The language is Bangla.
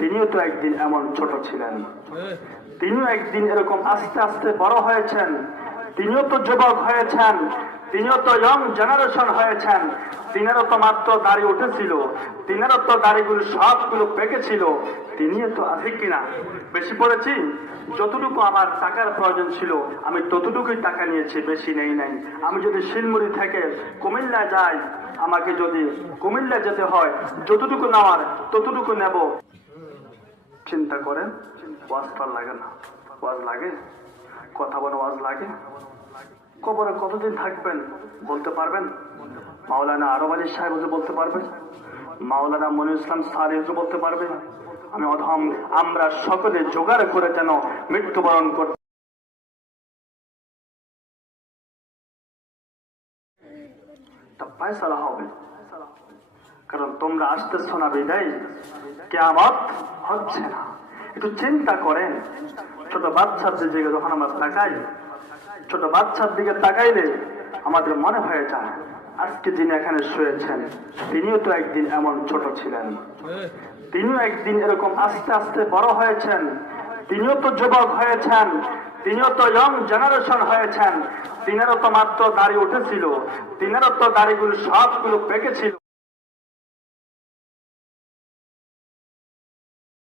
তিনিও তো একদিন এমন ছোট ছিলেন, তিনিও একদিন এরকম আস্তে আস্তে বড় হয়েছেন, তিনিও তো যুবক হয়েছেন, তিনিও তো ইয়ং জেনারেশন হয়েছেন, তিনারও তো মাত্র দাড়ি উঠেছিল, তিনারও তো দাড়িগুলো সবগুলো পেকেছিল, তিনিও তো আছে কিনা। বেশি পড়েছি, যতটুকু আমার টাকার প্রয়োজন ছিল আমি ততটুকুই টাকা নিয়েছি, বেশি নেই নাই। আমি যদি শিলমুড়ি থেকে কুমিল্লা যাই, আমাকে যদি কুমিল্লা যেতে হয় যতটুকু নেওয়ার ততটুকু নেব। চিন্তা করেন, ওয়াজটা লাগে না? ওয়াজ লাগে? কথা বলে ওয়াজ লাগে? কবরে কতদিন থাকবেন বলতে পারবেন? মাওলানা আরব আলী সাহেব বলতে পারবেন? মাওলানা মনিরুল ইসলাম সারি বলতে পারবেন? আমি অধম, আমরা সকলে জোগাড় করে যেন মৃত্যুবরণ করতে ফয়সালা হবে। কারণ তোমরা আসতেছ না বিদায়, কিয়ামত হচ্ছে না। একটু চিন্তা করেন, ছোট বাচ্চাদের দিকে যখন আমরা তাকাই, ছোট বাচ্চার দিকে তাকাইলে আমাদের মনে হয়ে যায় আজকে যিনি এখানে শুয়েছেন তিনিও তো একদিন এমন ছোট ছিলেন, তিনিও একদিন এরকম আস্তে আস্তে বড় হয়েছেন, তিনিও তো যুবক হয়েছেন, তিনিও তো ইয়ং জেনারেশন হয়েছেন, তিনারও তো মাত্র দাড়ি উঠেছিল, তিনারও তো দাড়িগুলো সবগুলো পেকেছিল।